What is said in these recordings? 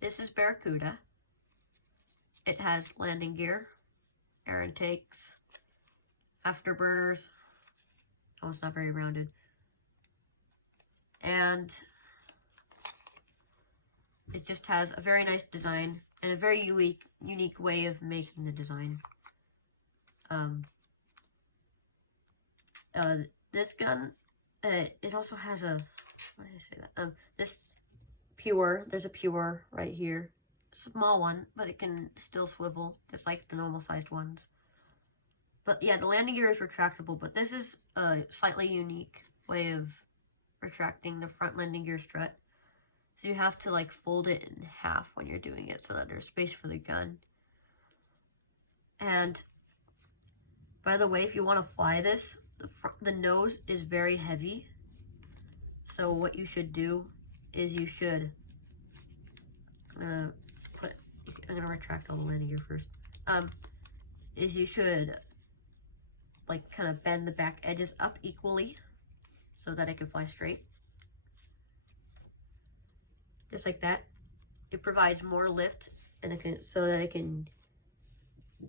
This is Barracuda. It has landing gear, air intakes, afterburners. Oh, it's not very rounded. And it just has a very nice design and a very unique way of making the design. This gun, it also has a, why did I say that? There's a pure right here. Small one, but it can still swivel, just like the normal sized ones. But yeah, the landing gear is retractable, but this is a slightly unique way of retracting the front landing gear strut. So you have to like fold it in half when you're doing it so that there's space for the gun. And by the way, if you want to fly this, the nose is very heavy. So what you should do is you should, I'm gonna retract all the landing gear first. Is you should like kind of bend the back edges up equally so that it can fly straight. Just like that. It provides more lift and it can, so that it can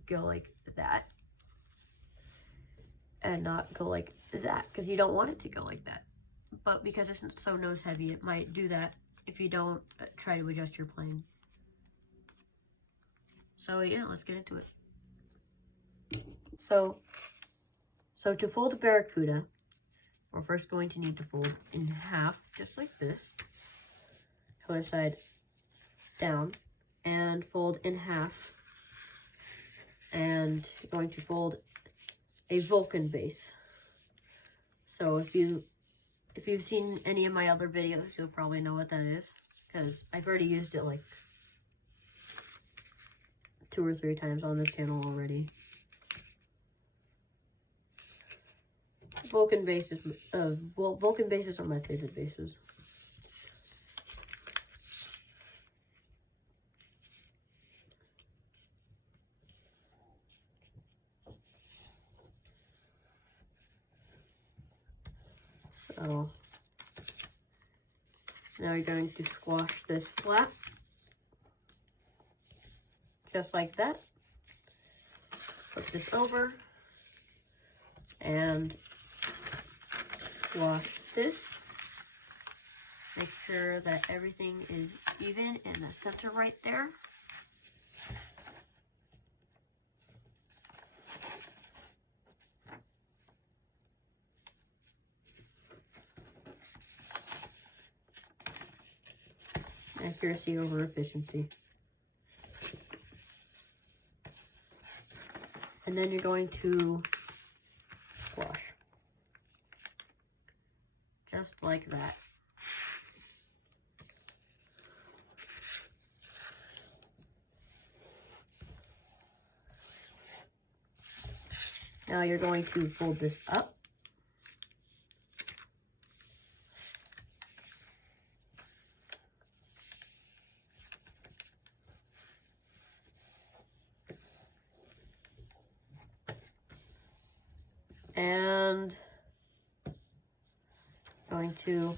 go like that and not go like that, because you don't want it to go like that. But because it's so nose heavy, it might do that if you don't try to adjust your plane. So yeah, let's get into it. So to fold a Barracuda, we're first going to need to fold in half, just like this. Color side down, and fold in half. And you're going to fold a Vulcan base. So if you've seen any of my other videos, you'll probably know what that is, because I've already used it like 2 or 3 times on this channel already. Vulcan bases are my favorite bases. So now you're going to squash this flat, just like that. Flip this over and squash this. Make sure that everything is even in the center right there. Accuracy over efficiency. And then you're going to squash. Just like that. Now you're going to fold this up. And going to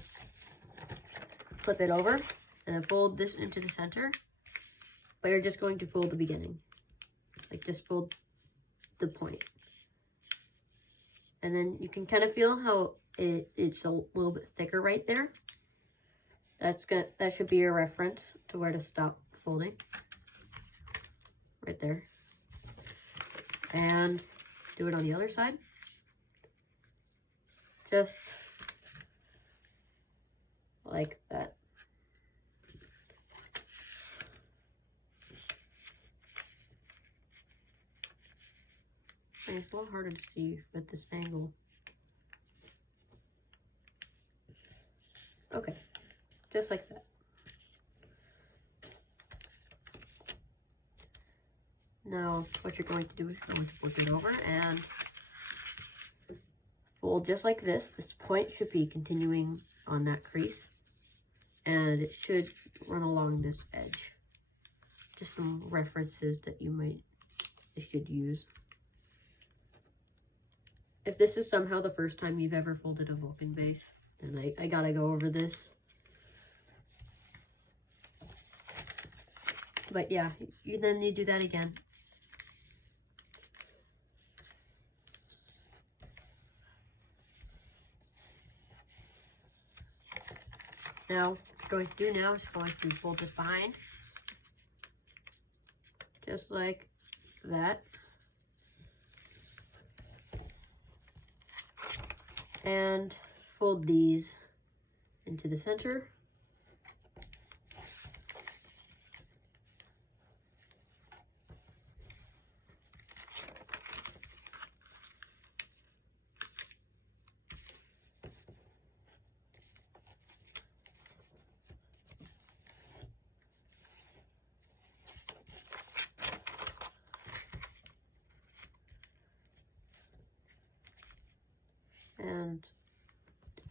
flip it over and then fold this into the center, but you're just going to fold the beginning, like just fold the point. And then you can kind of feel how it's a little bit thicker right there. That should be your reference to where to stop folding, right there. And do it on the other side. Just like that. And it's a little harder to see at this angle. Okay, just like that. Now, what you're going to do is you're going to flip it over and fold just like this. This point should be continuing on that crease, and it should run along this edge. Just some references that you should use. If this is somehow the first time you've ever folded a Vulcan base, and I gotta go over this. But yeah, then you do that again. Now, what you're going to do now is going to fold this behind, just like that. And fold these into the center. And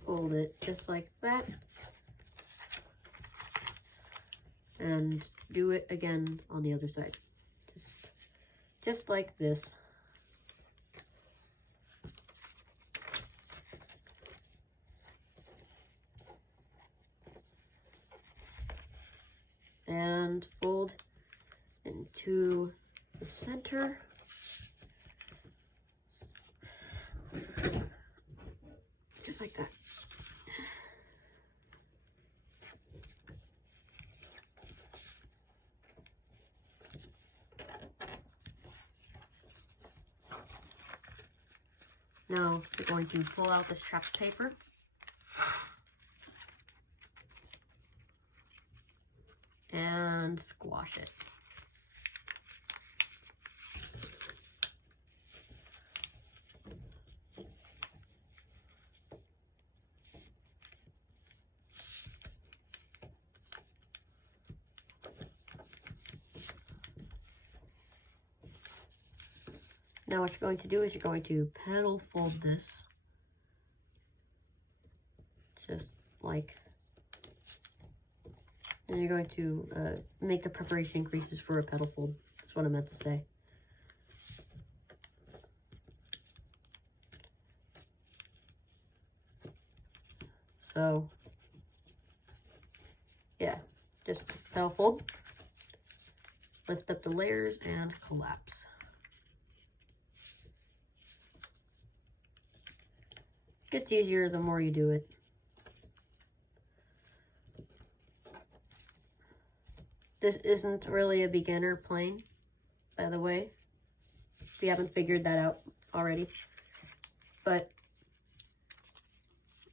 fold it just like that. And do it again on the other side. Just like this. And fold into the center. Just like that. Now we're going to pull out this scrap paper. And squash it. Now what you're going to do is you're going to petal fold this, just like, and you're going to make the preparation creases for a petal fold. That's what I meant to say. So, yeah, just petal fold, lift up the layers and collapse. Gets easier the more you do it. This isn't really a beginner plane, by the way, if you haven't figured that out already. But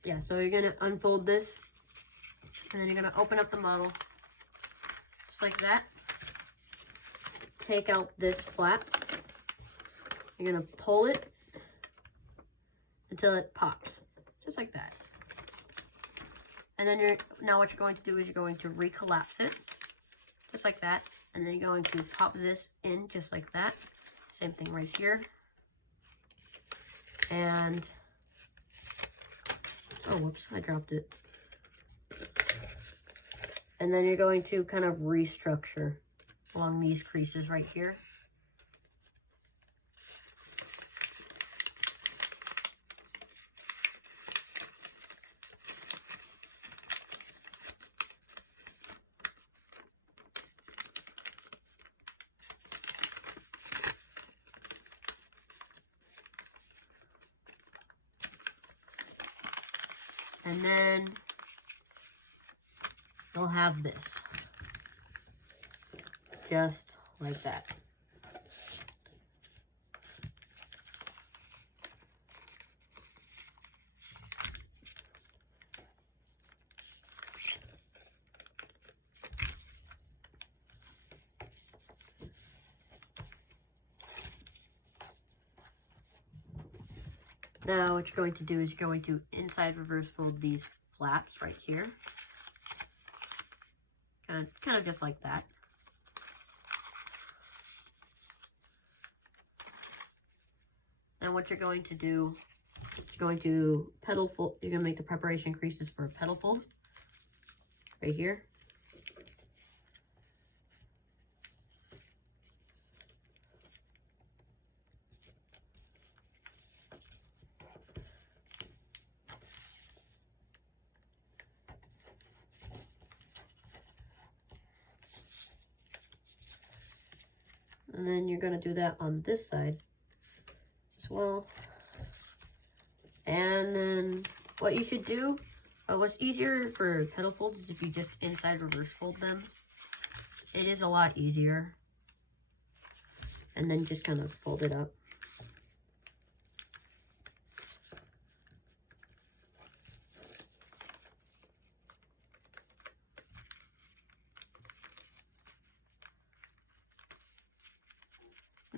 yeah, so you're gonna unfold this, and then you're gonna open up the model, just like that. Take out this flap. You're gonna pull it until it pops, just like that. And then now what you're going to do is you're going to recollapse it, just like that. And then you're going to pop this in just like that. Same thing right here. And, oh, whoops, I dropped it. And then you're going to kind of restructure along these creases right here. And then you'll have this, just like that. Now what you're going to do is you're going to inside reverse fold these flaps right here. Kind of just like that. And what you're going to do, you're going to petal fold, you're going to make the preparation creases for a petal fold right here. And then you're going to do that on this side as well. And then what you should do, what's easier for petal folds is if you just inside reverse fold them. It is a lot easier. And then just kind of fold it up.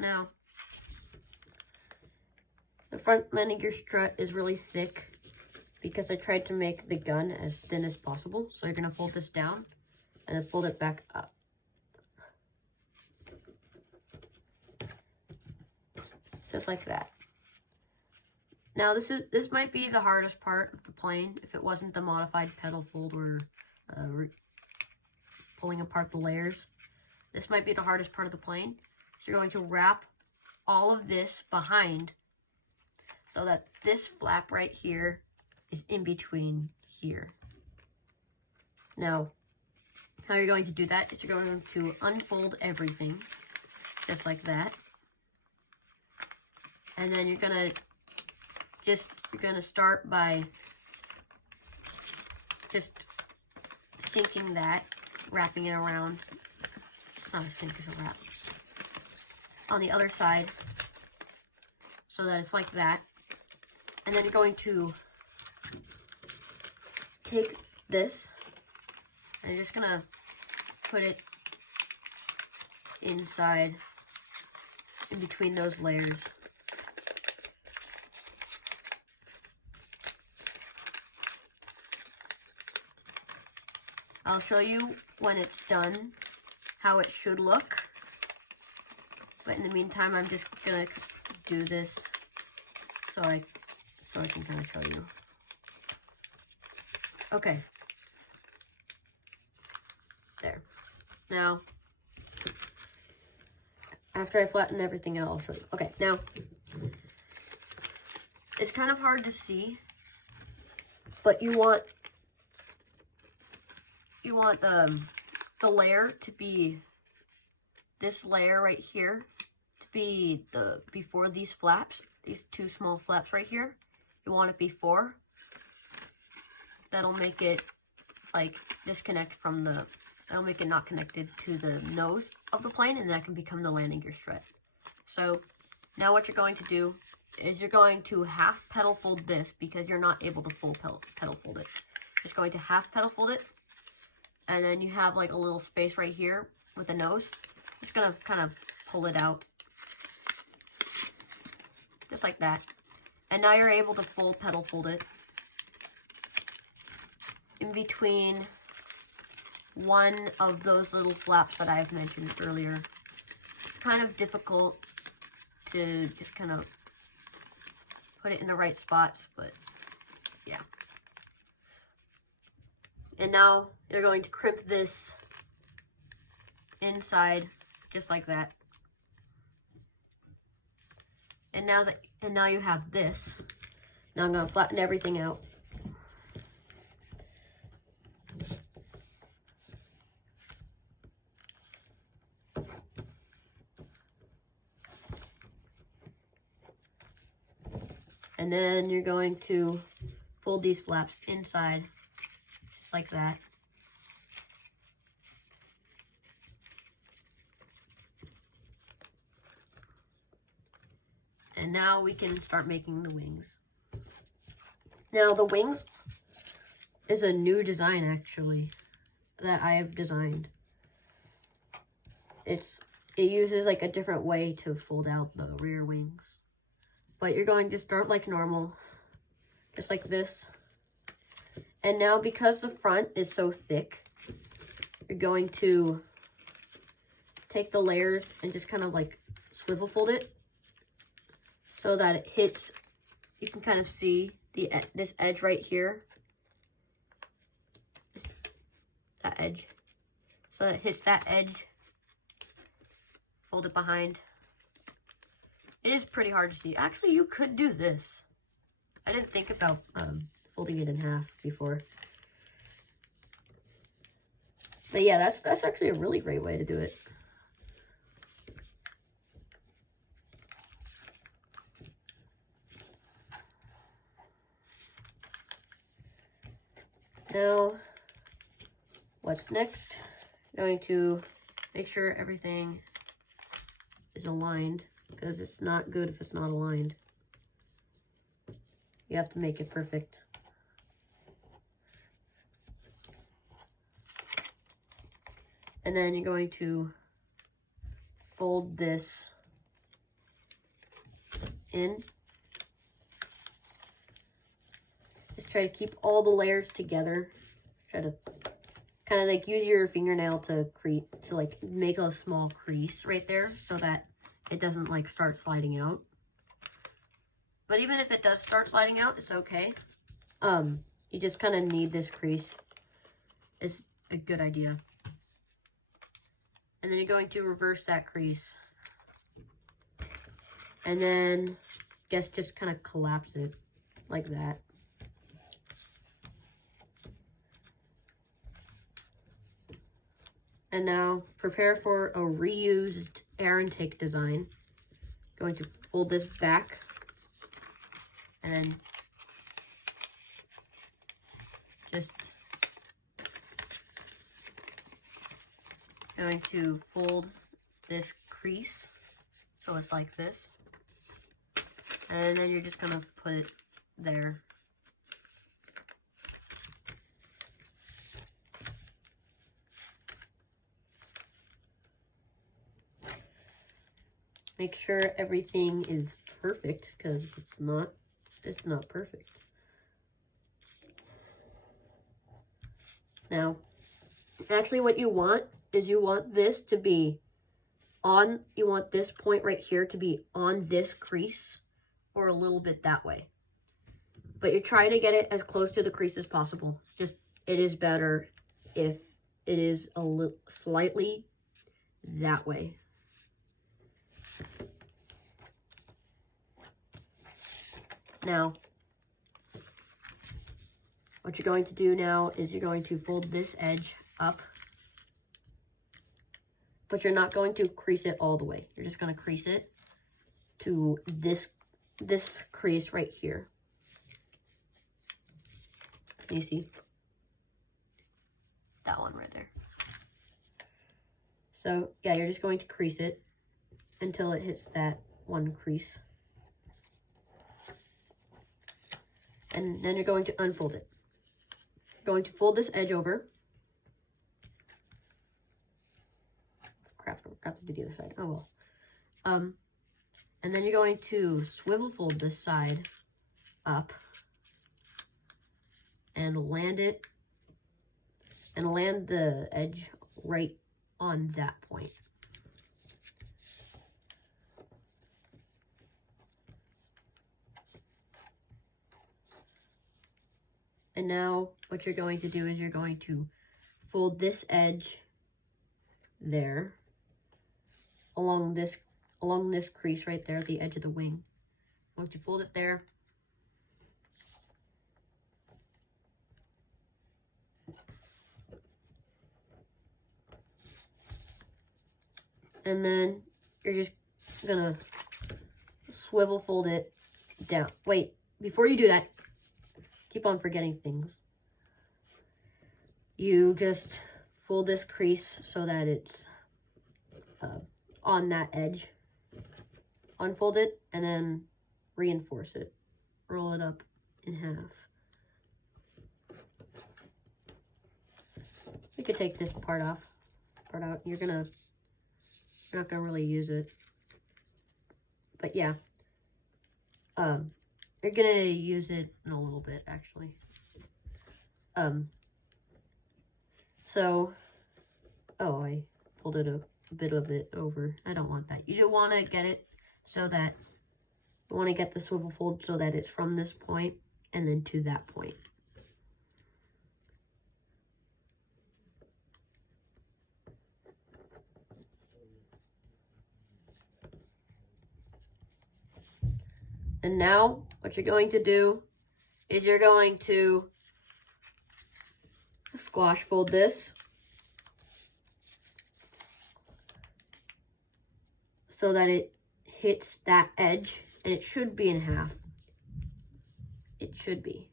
Now, the front manicure strut is really thick because I tried to make the gun as thin as possible. So you're going to fold this down and then fold it back up. Just like that. Now this might be the hardest part of the plane if it wasn't the modified petal fold or pulling apart the layers. This might be the hardest part of the plane. So you're going to wrap all of this behind so that this flap right here is in between here. Now, how you're going to do that is you're going to unfold everything just like that. And then you're gonna start by just sinking that, wrapping it around. It's not a sink, it's a wrap. On the other side, so that it's like that. And then you're going to take this, and you're just gonna put it inside, in between those layers. I'll show you when it's done how it should look. But in the meantime, I'm just gonna do this so I can kind of show you. Okay. There. Now, after I flatten everything out, I'll show you. Okay, now, it's kind of hard to see, but you want the layer to be, this layer right here, to be before these flaps, these two small flaps right here. You want it before. That'll make it like disconnect from that'll make it not connected to the nose of the plane, and that can become the landing gear strut. So now what you're going to do is you're going to half petal fold this because you're not able to full petal fold it. Just going to half petal fold it, and then you have like a little space right here with the nose. Just gonna kind of pull it out. Just like that. And now you're able to full petal fold it in between one of those little flaps that I've mentioned earlier. It's kind of difficult to just kind of put it in the right spots, but yeah. And now you're going to crimp this inside just like that. And now you have this. Now I'm going to flatten everything out. And then you're going to fold these flaps inside, just like that. And now we can start making the wings. Now the wings is a new design actually that I have designed. It uses like a different way to fold out the rear wings. But you're going to start like normal, just like this. And now because the front is so thick, you're going to take the layers and just kind of like swivel fold it so that it hits, you can kind of see this edge right here. That edge. So that it hits that edge. Fold it behind. It is pretty hard to see. Actually, you could do this. I didn't think about folding it in half before. But yeah, that's actually a really great way to do it. Now, what's next? Going to make sure everything is aligned, because it's not good if it's not aligned. You have to make it perfect. And then you're going to fold this in. Just try to keep all the layers together. Try to kind of like use your fingernail to like make a small crease right there so that it doesn't like start sliding out. But even if it does start sliding out, it's okay. You just kind of need this crease. It's a good idea. And then you're going to reverse that crease. And then, just kind of collapse it like that. And now, prepare for a reused air intake design. Going to fold this back. And then just going to fold this crease so it's like this, and then you're just gonna put it there. Make sure everything is perfect, because if it's not perfect. Now, actually what you want is you want this to be on, you want this point right here to be on this crease or a little bit that way. But you're trying to get it as close to the crease as possible. It's just, it is better if it is a little slightly that way. Now, what you're going to do now is you're going to fold this edge up, but you're not going to crease it all the way. You're just going to crease it to this crease right here. You see? That one right there. So, yeah, you're just going to crease it until it hits that one crease. And then you're going to unfold it. You're going to fold this edge over. Crap, I forgot to do the other side. Oh well. And then you're going to swivel fold this side up and land it, and land the edge right on that point. And now what you're going to do is you're going to fold this edge there along this crease right there at the edge of the wing. I'm going to fold it there. And then you're just gonna swivel fold it down. Wait, before you do that, keep on forgetting things. You just fold this crease so that it's on that edge. Unfold it and then reinforce it. Roll it up in half. You could take this part out. You're not gonna really use it. But yeah. You're gonna use it in a little bit, actually. So, oh, I folded a bit of it over. I don't want that. You do want to get it so that, you want to get the swivel fold so that it's from this point and then to that point. And now, what you're going to do is you're going to squash fold this so that it hits that edge, and it should be in half. It should be.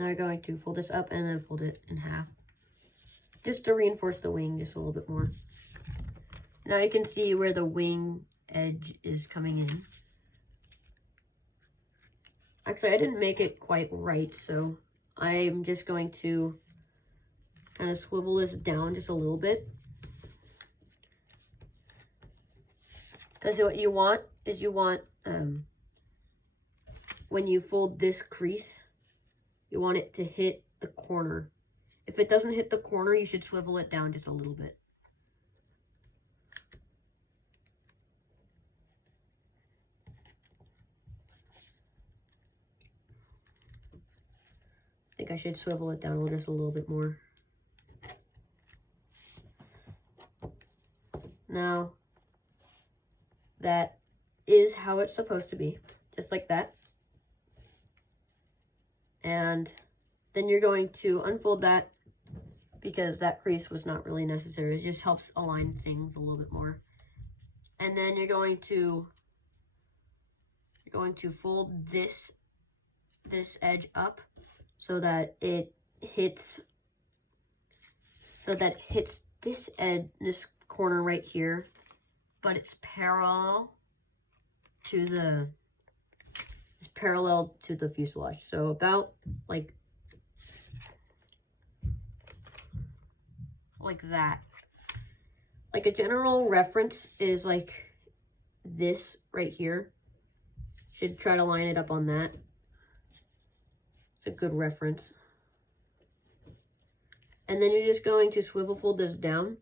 Now we're going to fold this up and then fold it in half. Just to reinforce the wing just a little bit more. Now you can see where the wing edge is coming in. Actually, I didn't make it quite right, so I'm just going to kind of swivel this down just a little bit. Because what you want is when you fold this crease, you want it to hit the corner. If it doesn't hit the corner, you should swivel it down just a little bit. I think I should swivel it down just a little bit more. Now, that is how it's supposed to be, just like that. And then you're going to unfold that because that crease was not really necessary. It just helps align things a little bit more. And then you're going to fold this edge up so that it hits this edge, this corner right here, but it's parallel to the fuselage. So about like that. Like a general reference is like this right here. Should try to line it up on that. It's a good reference. And then you're just going to swivel fold this down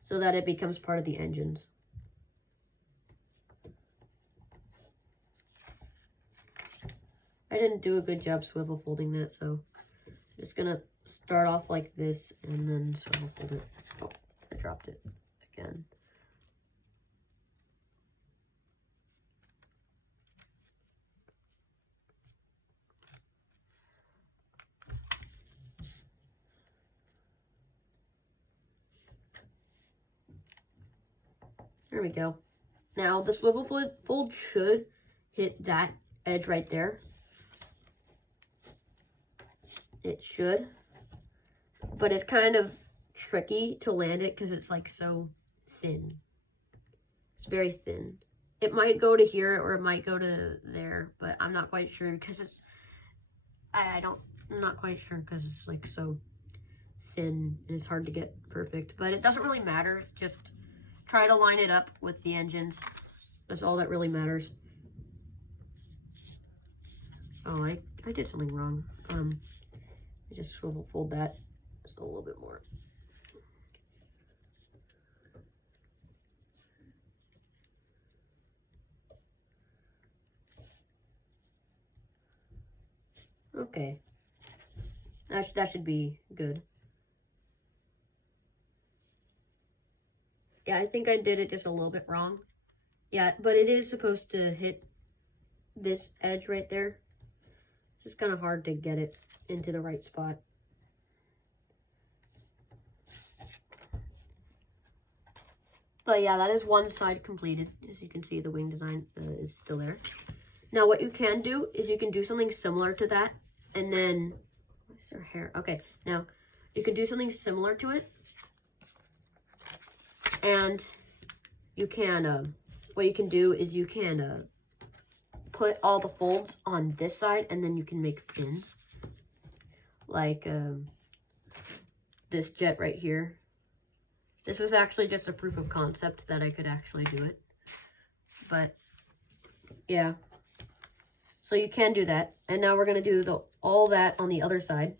so that it becomes part of the engines. I didn't do a good job swivel folding that, so I'm just gonna start off like this and then swivel fold it. Oh, I dropped it again. There we go. Now the swivel fold should hit that edge right there. It should, but it's kind of tricky to land it because it's like so thin. It's very thin. It might go to here or it might go to there, but I'm not quite sure because it's, I'm not quite sure because it's like so thin and it's hard to get perfect, but it doesn't really matter. It's just try to line it up with the engines. That's all that really matters. Oh, I did something wrong. I just swivel fold that just a little bit more. Okay. That should be good. Yeah, I think I did it just a little bit wrong. Yeah, but it is supposed to hit this edge right there. It's just kind of hard to get it into the right spot. But yeah, that is one side completed. As you can see, the wing design is still there. Now what you can do is you can do something similar to that. And then, where's their hair? Okay, now you can do something similar to it. And you can, what you can do is you can put all the folds on this side and then you can make fins. Like this jet right here. This was actually just a proof of concept that I could actually do it. But yeah. So you can do that. And now we're going to do all that on the other side.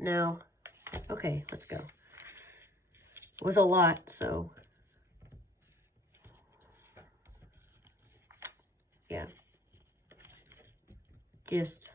Now, okay, let's go. It was a lot, so yeah. Just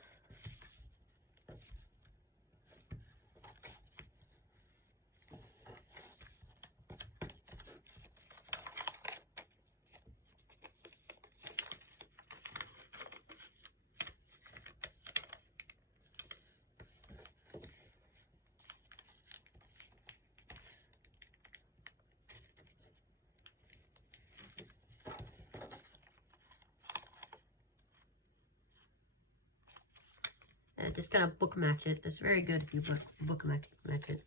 just kind of book match it. It's very good if you book match it.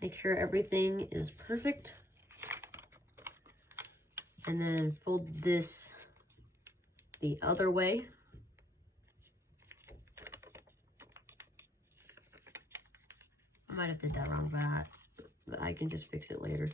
Make sure everything is perfect. And then fold this the other way. I might have did that wrong, but I can just fix it later.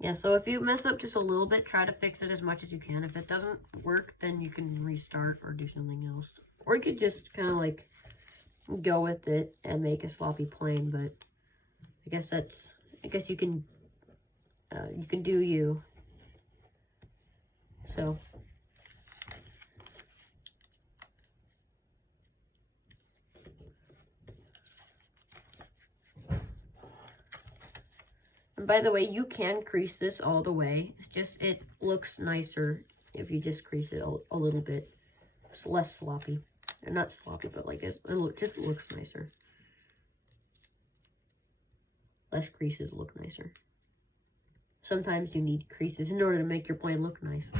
Yeah, so if you mess up just a little bit, try to fix it as much as you can. If it doesn't work, then you can restart or do something else. Or you could just kind of like go with it and make a sloppy plain, but I guess you can do you. So and by the way, you can crease this all the way. It's just it looks nicer if you just crease it a little bit. It's less sloppy. Not sloppy, but like it just looks nicer. Less creases look nicer. Sometimes you need creases in order to make your plan look nice.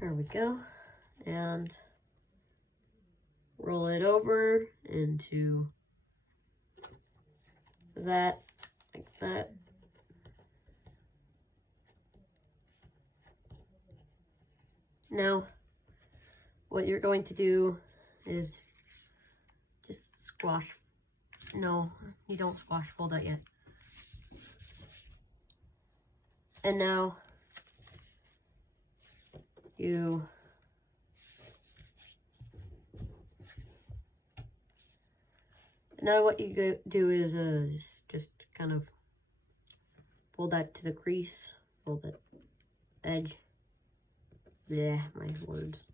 There we go. And roll it over into that, like that. Now, what you're going to do is just squash. No, you don't squash fold that yet. And now you what you do is just kind of fold that to the crease, fold that edge. Yeah, my words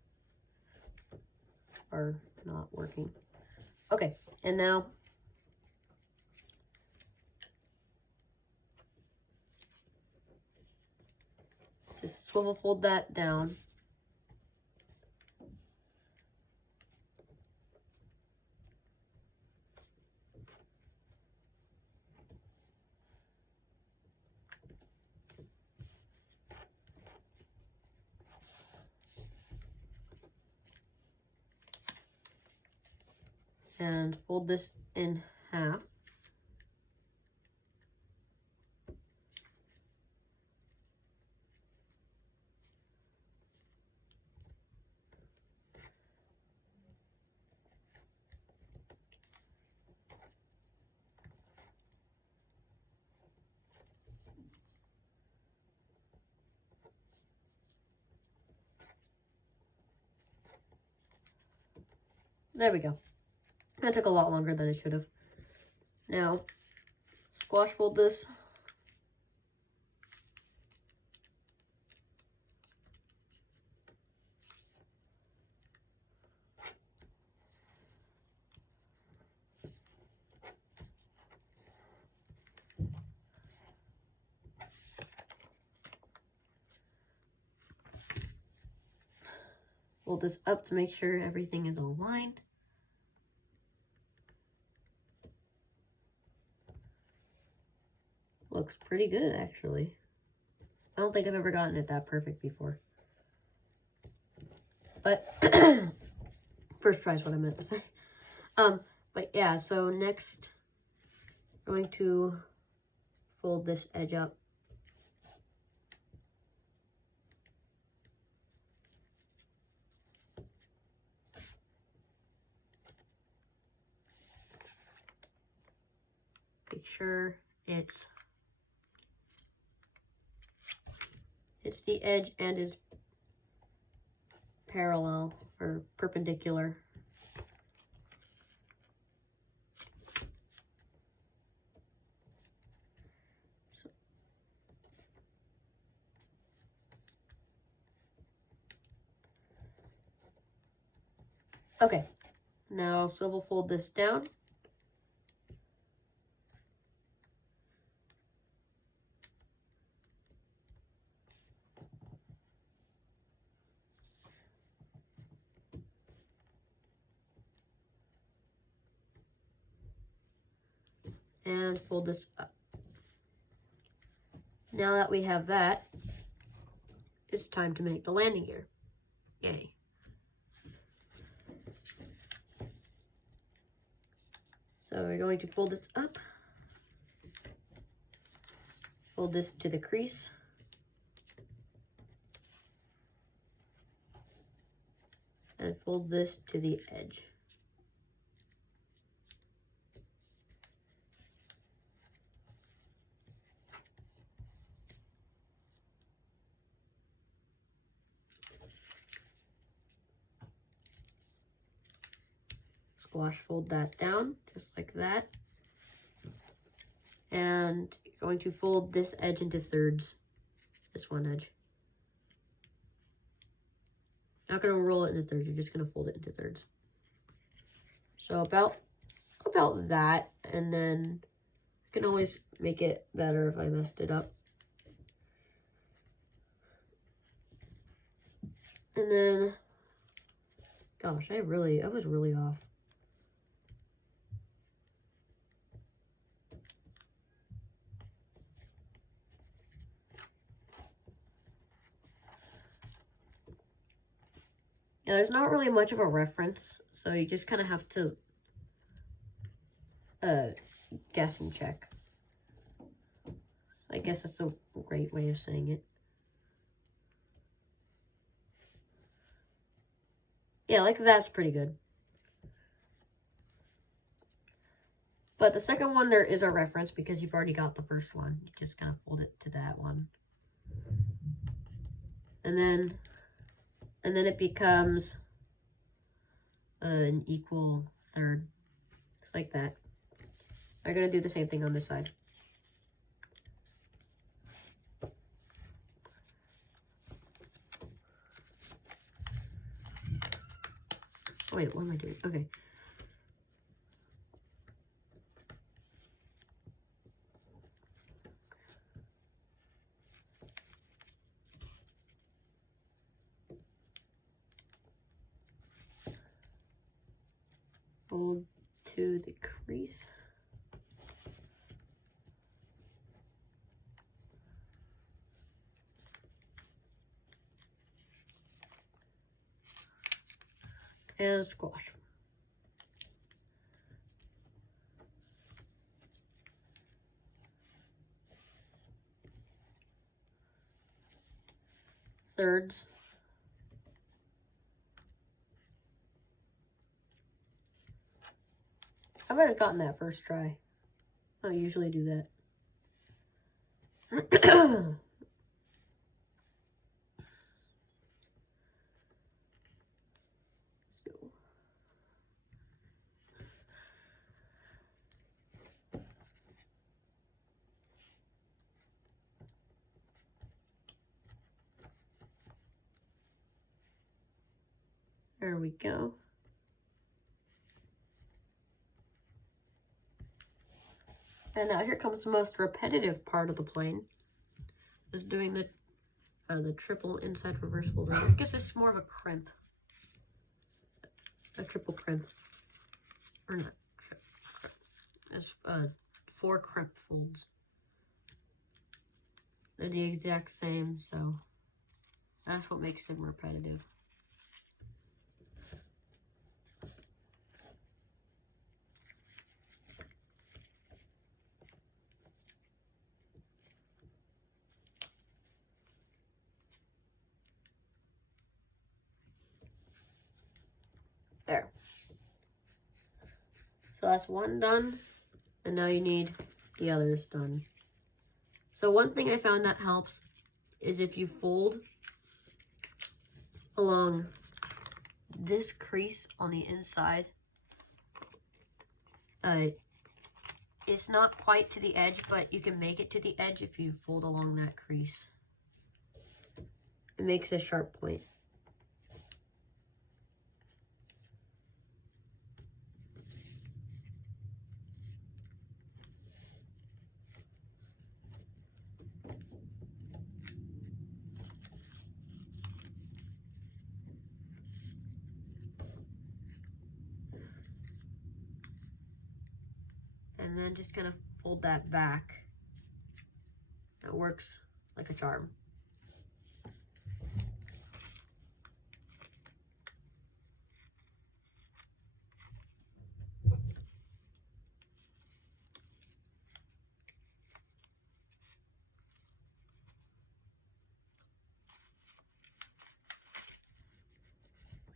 are not working. Okay, and now just swivel fold that down. And fold this in half. There we go. That took a lot longer than it should have. Now, squash fold this. Fold this up to make sure everything is aligned. Looks pretty good, actually. I don't think I've ever gotten it that perfect before. But, first try is what I meant to say. But yeah, so next, I'm going to fold this edge up. Make sure it's the edge and is parallel or perpendicular. Okay, now swivel fold this down. And fold this up. Now that we have that, it's time to make the landing gear. Yay. So we're going to fold this up, fold this to the crease, and fold this to the edge. Squash fold that down, just like that. And you're going to fold this edge into thirds, this one edge. Not going to roll it into thirds, you're just going to fold it into thirds. So about that, and then I can always make it better if I messed it up. And then, gosh, I was really off. Yeah, there's not really much of a reference, so you just kind of have to guess and check. I guess that's a great way of saying it. Yeah, like that's pretty good. But the second one, there is a reference because you've already got the first one. You just kind of fold it to that one. And then it becomes an equal third, just like that. I'm going to do the same thing on this side. Wait, what am I doing? Okay. Fold to the crease. And squash. Thirds. I might have gotten that first try. I don't usually do that. Let's go. There we go. And now here comes the most repetitive part of the plane, is doing the triple inside reverse fold. I guess it's more of a crimp, a triple crimp, or not crimp. It's 4 crimp folds. They're the exact same, so that's what makes them repetitive. There. So that's one done, and now you need the others done. So one thing I found that helps is if you fold along this crease on the inside, it's not quite to the edge, but you can make it to the edge if you fold along that crease. It makes a sharp point. And then just kind of fold that back. That works like a charm.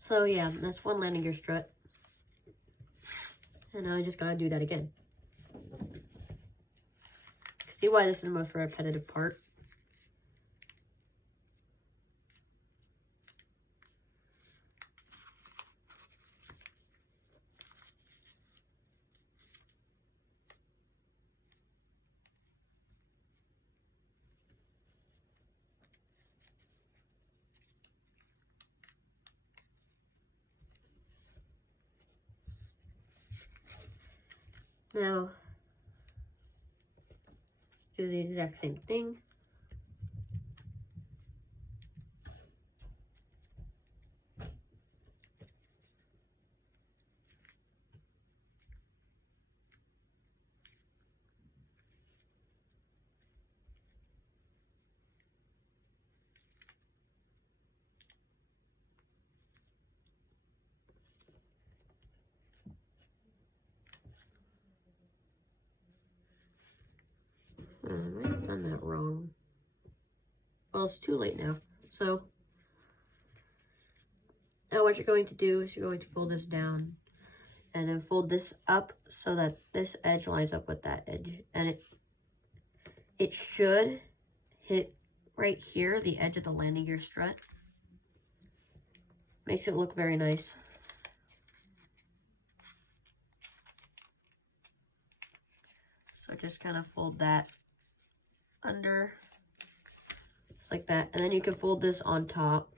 So yeah, that's one landing gear strut. And now I just gotta do that again. See why this is the most repetitive part? Now, do the exact same thing. I might have done that wrong. Well, it's too late now. So, now what you're going to do is you're going to fold this down and then fold this up so that this edge lines up with that edge. And it should hit right here, the edge of the landing gear strut. Makes it look very nice. So just kind of fold that under, just like that. And then you can fold this on top.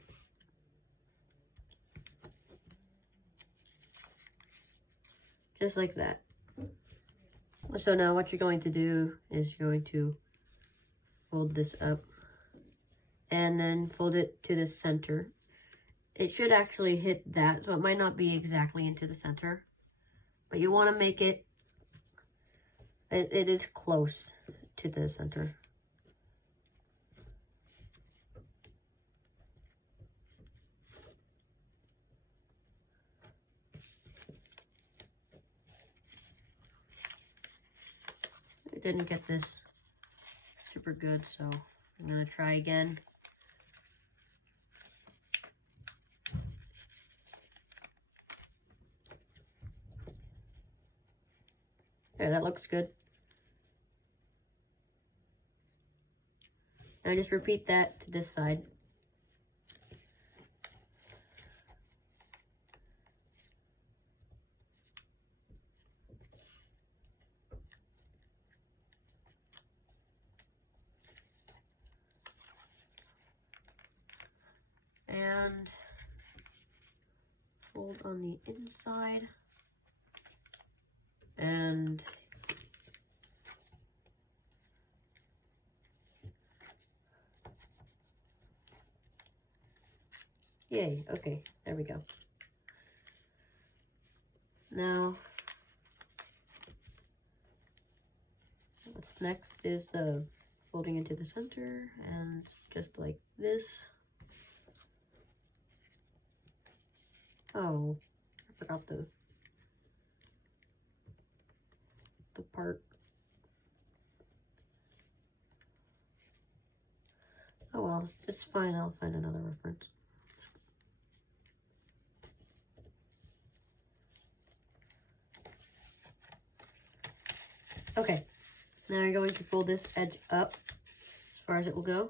Just like that. So now what you're going to do is you're going to fold this up and then fold it to the center. It should actually hit that, so it might not be exactly into the center, but you want to make it is close to the center. I didn't get this super good, so I'm gonna try again. There, that looks good. Now just repeat that to this side. And fold on the inside. And yay, okay, there we go. Now, what's next is the folding into the center, and just like this. Oh, I forgot the part. Oh well, it's fine, I'll find another reference. Okay, now you're going to fold this edge up as far as it will go.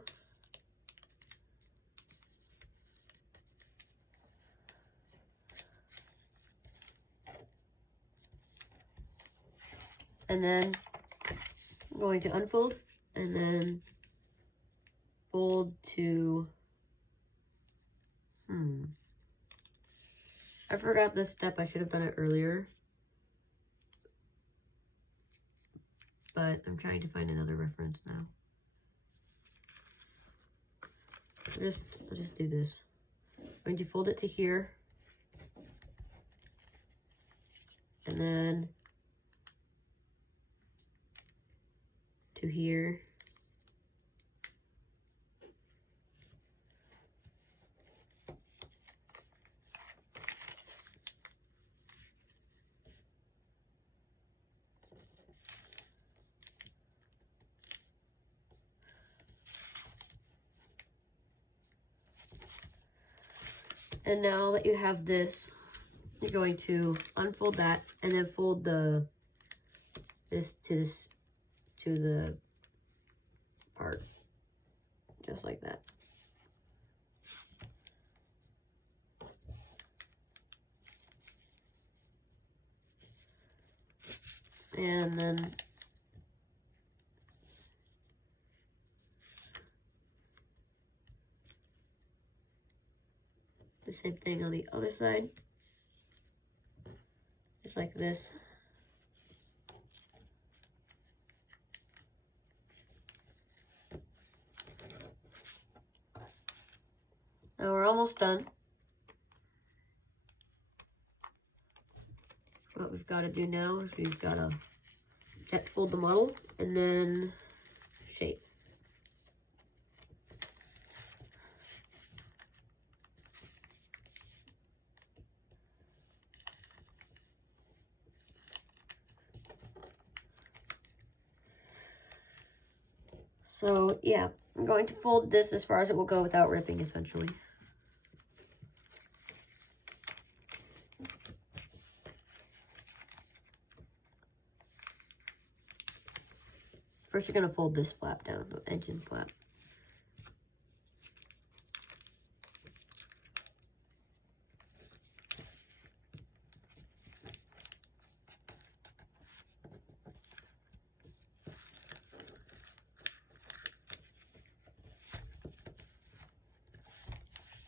And then I'm going to unfold and then fold to, I forgot this step. I should have done it earlier. But I'm trying to find another reference now. I'll just do this. I'm going to fold it to here. And then to here. And now that you have this, you're going to unfold that and then fold this to the part, just like that. And then the same thing on the other side, just like this. Now we're almost done. What we've got to do now is we've got to jet fold the model and then shape. So yeah, I'm going to fold this as far as it will go without ripping, essentially. First, you're going to fold this flap down, the edge and flap.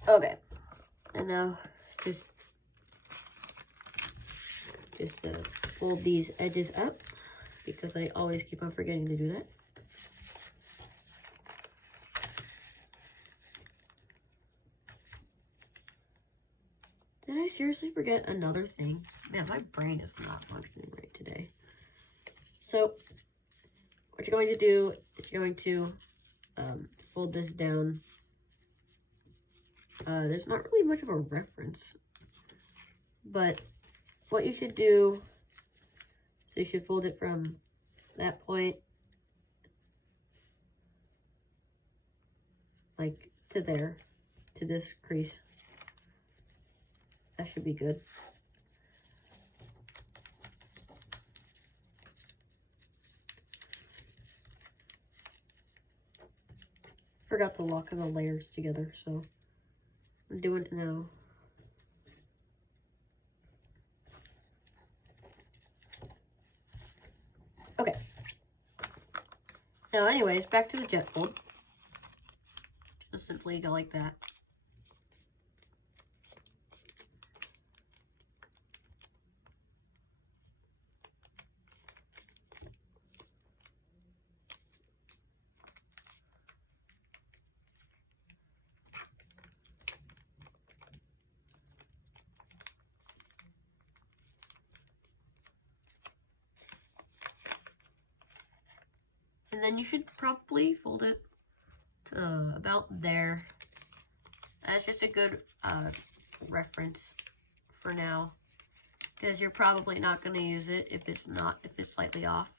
Okay, and now just fold these edges up because I always keep on forgetting to do that. Did I seriously forget another thing? Man, my brain is not functioning right today. So what you're going to do is you're going to fold this down. There's not really much of a reference, but what you should do, so you should fold it from that point, like to there, to this crease. That should be good. Forgot to lock the layers together, so I'm doing it now. Okay. Now, anyways, back to the jet fold. Just simply go like that. And then you should probably fold it to about there. That's just a good reference for now, because you're probably not going to use it if it's slightly off.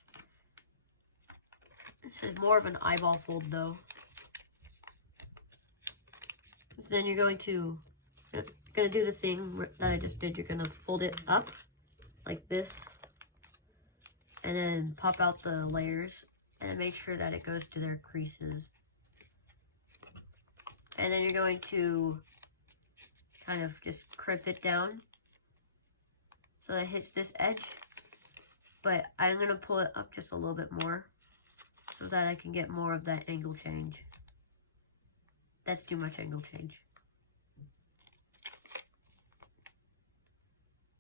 This is more of an eyeball fold though. So then you're going to do the thing that I just did. You're going to fold it up like this, and then pop out the layers. And make sure that it goes to their creases. And then you're going to kind of just crimp it down so that it hits this edge. but I'm going to pull it up just a little bit more so that I can get more of that angle change. That's too much angle change.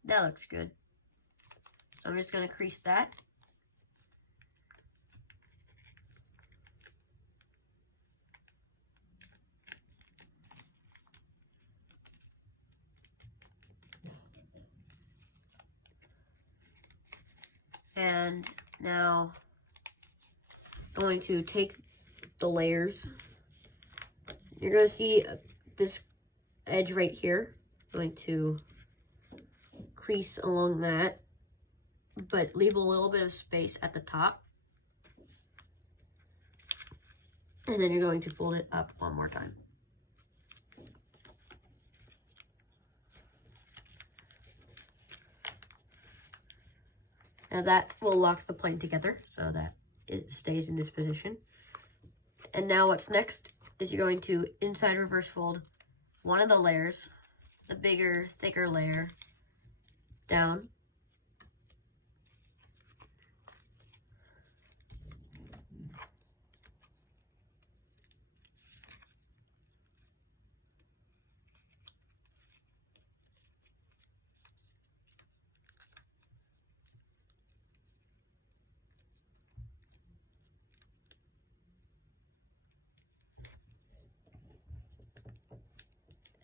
That looks good. So I'm just going to crease that. And now I'm going to take the layers. You're going to see this edge right here. I'm going to crease along that, but leave a little bit of space at the top. And then you're going to fold it up one more time. Now that will lock the plane together so that it stays in this position. And now what's next is you're going to inside reverse fold one of the layers, the bigger, thicker layer, down.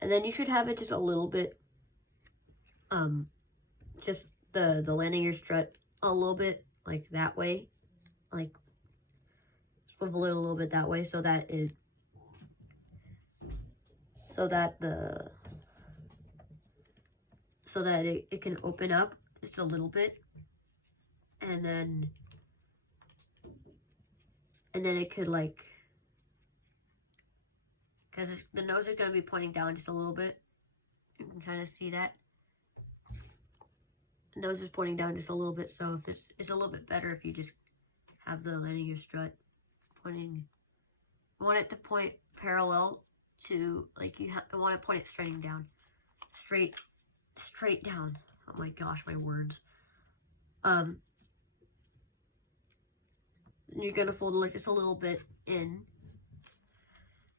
And then you should have it just a little bit, just the landing gear strut a little bit like that way, like swivel it a little bit that way so that it can open up just a little bit, and then it could, like, because the nose is going to be pointing down just a little bit. You can kind of see that. The nose is pointing down just a little bit, so if it's a little bit better if you just have the landing gear strut pointing. You want it to point parallel to, like, you want to point it straight down. Straight down. Oh my gosh, my words. You're going to fold it like just a little bit in.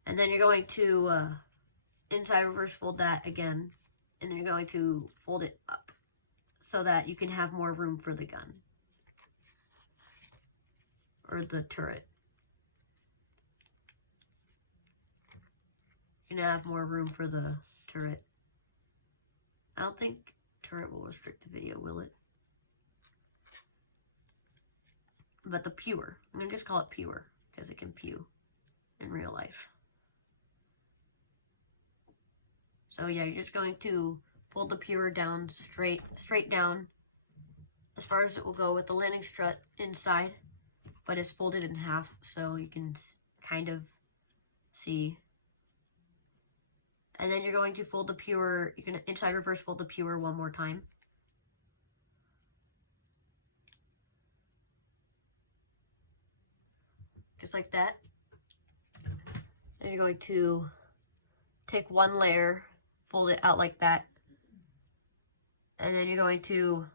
And then you're going to inside reverse fold that again. And then you're going to fold it up so that you can have more room for the gun. Or the turret. You can have more room for the turret. I don't think turret will restrict the video, will it? But the pewer. I'm going to just call it pewer because it can pew in real life. So yeah, you're just going to fold the pewer down straight down as far as it will go with the landing strut inside, but it's folded in half so you can kind of see. And then you're going to fold the pewer, you're going to inside reverse fold the pewer one more time. Just like that. And you're going to take one layer, fold it out like that, and then you're going to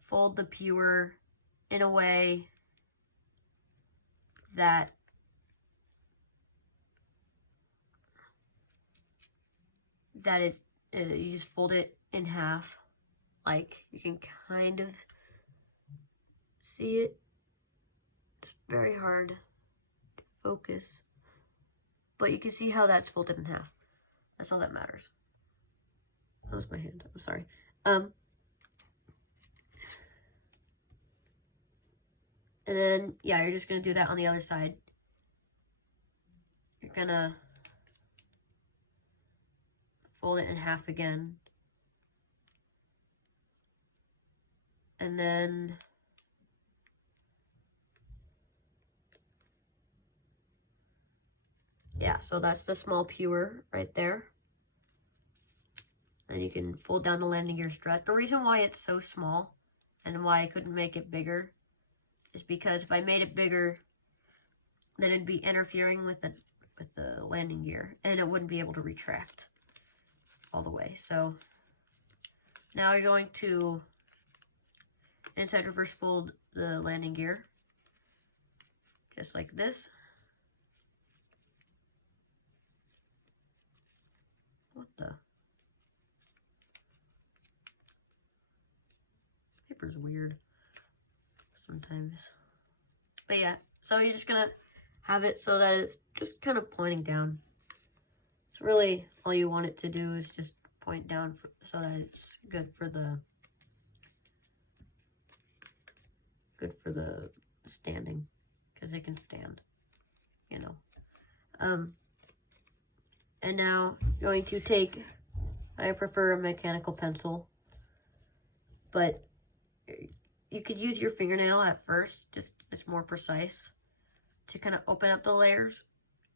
fold the pewer in a way that is, you just fold it in half, like you can kind of see it. It's very hard to focus, but you can see how that's folded in half. That's all that matters. That was my hand. I'm sorry. And then, yeah, you're just going to do that on the other side. You're going to fold it in half again. And then yeah, so that's the small pewer right there. And you can fold down the landing gear strut. The reason why it's so small and why I couldn't make it bigger is because if I made it bigger, then it'd be interfering with the landing gear and it wouldn't be able to retract all the way. So now you're going to inside reverse fold the landing gear, just like this. What the? Paper's weird sometimes. But yeah, so you're just gonna have it so that it's just kind of pointing down. So really, all you want it to do is just point down so that it's good for the standing, because it can stand, you know. And now I'm going to take, I prefer a mechanical pencil, but you could use your fingernail at first, just it's more precise, to kind of open up the layers,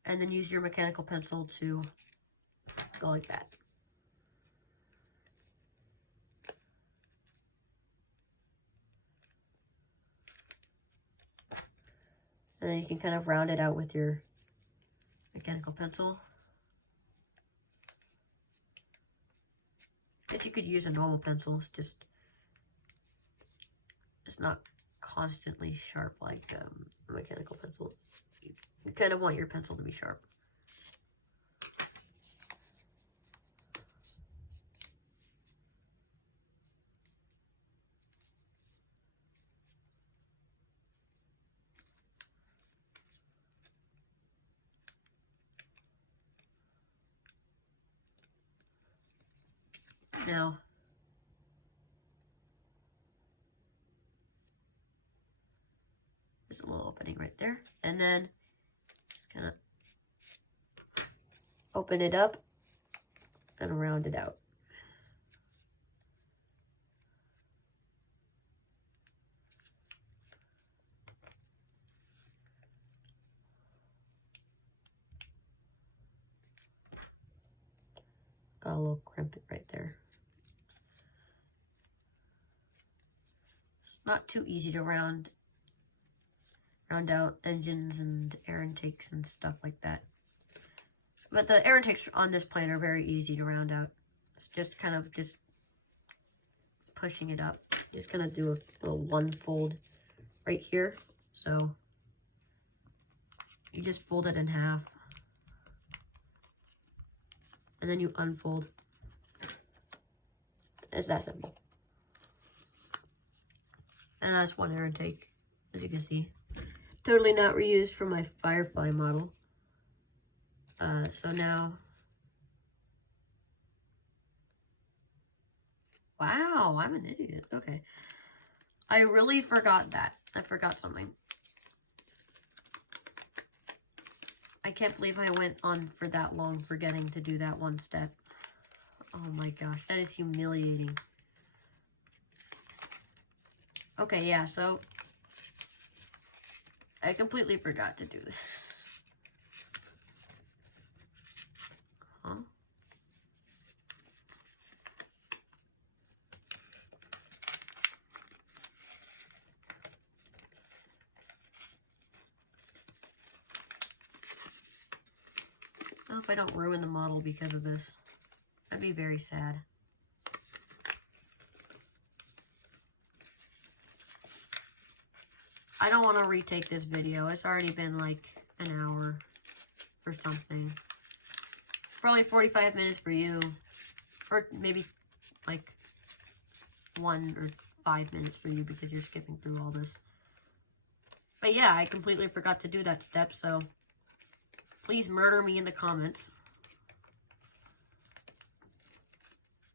and then use your mechanical pencil to go like that. And then you can kind of round it out with your mechanical pencil. If you could use a normal pencil, it's not constantly sharp like a mechanical pencil. You kind of want your pencil to be sharp. Now, there's a little opening right there, and then just kind of open it up and round it out. Got a little crimp right there. It's not too easy to round out engines and air intakes and stuff like that. But the air intakes on this plane are very easy to round out. It's just kind of just pushing it up. Just gonna do a little one fold right here. So you just fold it in half, and then you unfold. It's that simple. And that's one air intake, as you can see. Totally not reused from my Firefly model. So now, wow, I'm an idiot. Okay. I really forgot that. I forgot something. I can't believe I went on for that long forgetting to do that one step. Oh my gosh, that is humiliating. Okay, yeah, so I completely forgot to do this. Huh? I hope I don't ruin the model because of this. That'd be very sad. I don't want to retake this video. It's already been like an hour or something. Probably 45 minutes for you. Or maybe like 1 or 5 minutes for you because you're skipping through all this. But yeah, I completely forgot to do that step, so please murder me in the comments.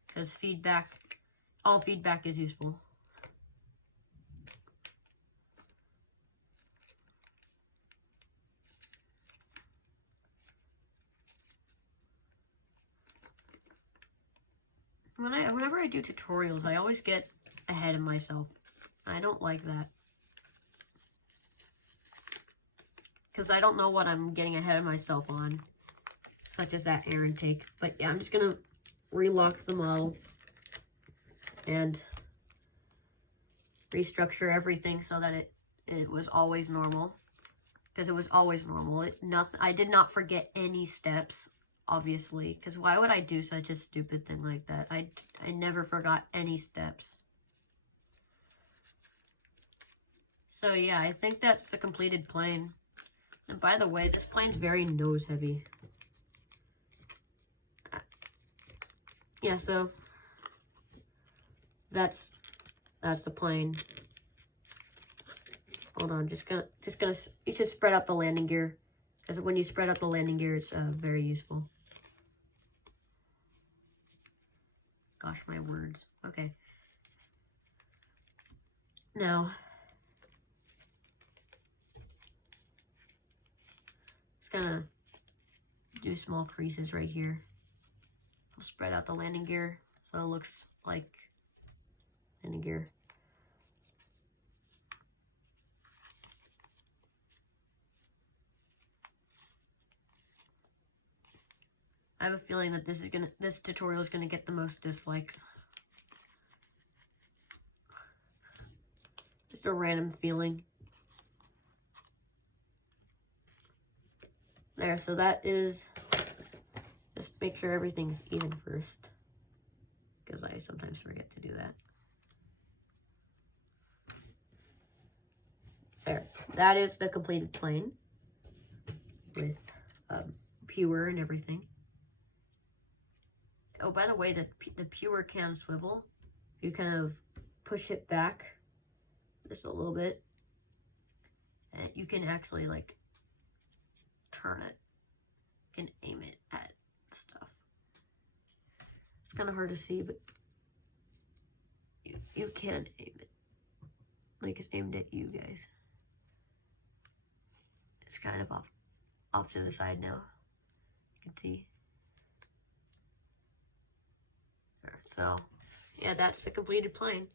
Because all feedback is useful. Whenever I do tutorials, I always get ahead of myself. I don't like that. Because I don't know what I'm getting ahead of myself on. Such as that air intake. But yeah, I'm just going to relock the model. And restructure everything so that it was always normal. Because it was always normal. I did not forget any steps. Obviously, because why would I do such a stupid thing like that? I never forgot any steps. So yeah, I think that's the completed plane. And by the way, this plane's very nose heavy. Yeah, so that's the plane. Hold on, you should spread out the landing gear, because when you spread out the landing gear, it's very useful. Gosh, my words. Okay. Now, just gonna do small creases right here. I'll spread out the landing gear so it looks like landing gear. I have a feeling that this tutorial is gonna get the most dislikes. Just a random feeling. There, so that is, just make sure everything's even first, because I sometimes forget to do that. There, that is the completed plane with pure and everything. Oh, by the way, the pure can swivel. You kind of push it back just a little bit, and you can actually like turn it. You can aim it at stuff. It's kind of hard to see, but you can aim it. Like it's aimed at you guys. It's kind of off to the side now. You can see. So, yeah, that's the completed plane.